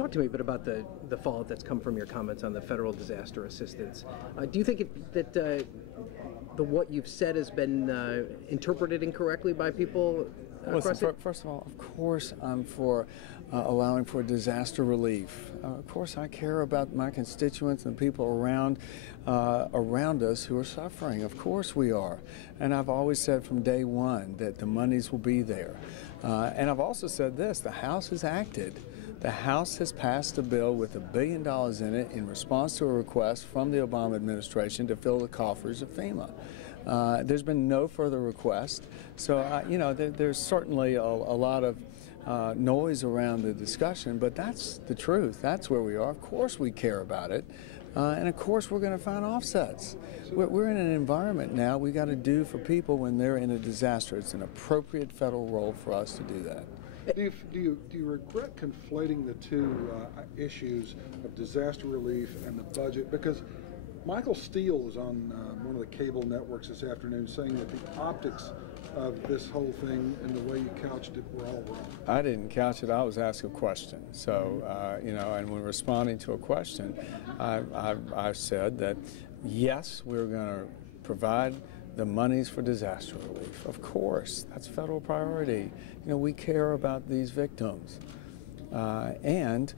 Talk to me a bit about the fallout that's come from your comments on the federal disaster assistance. Do you think that what you've said has been interpreted incorrectly by people? Listen, first of all, of course I'm for allowing for disaster relief. Of course I care about my constituents and people around us who are suffering. Of course we are. And I've always said from day one that the monies will be there. And I've also said this, the House has acted. The House has passed a bill with $1 billion in it in response to a request from the Obama administration to fill the coffers of FEMA. There's been no further request. So, there's certainly a lot of noise around the discussion, but that's the truth. That's where we are. Of course we care about it. And of course we're going to find offsets. We're in an environment now we got to do for people when they're in a disaster. It's an appropriate federal role for us to do that. Do you regret conflating the two issues of disaster relief and the budget? Because Michael Steele was on one of the cable networks this afternoon saying that the optics of this whole thing and the way you couched it were all wrong. I didn't couch it. I was asked a question. So, and when responding to a question, I said that, yes, we're going to provide the monies for disaster relief. Of course, that's federal priority. We care about these victims. And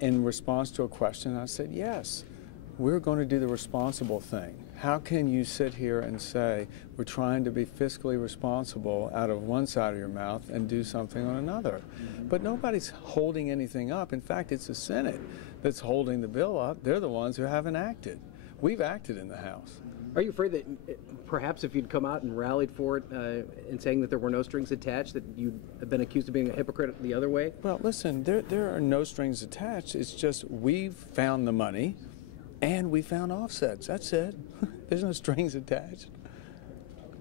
in response to a question, I said, yes, we're going to do the responsible thing. How can you sit here and say we're trying to be fiscally responsible out of one side of your mouth and do something on another? But nobody's holding anything up. In fact, it's the Senate that's holding the bill up. They're the ones who haven't acted. We've acted in the House. Are you afraid that perhaps if you'd come out and rallied for it in saying that there were no strings attached, that you'd have been accused of being a hypocrite the other way? Well, listen, there are no strings attached. It's just we've found the money and we found offsets. That's it. There's no strings attached.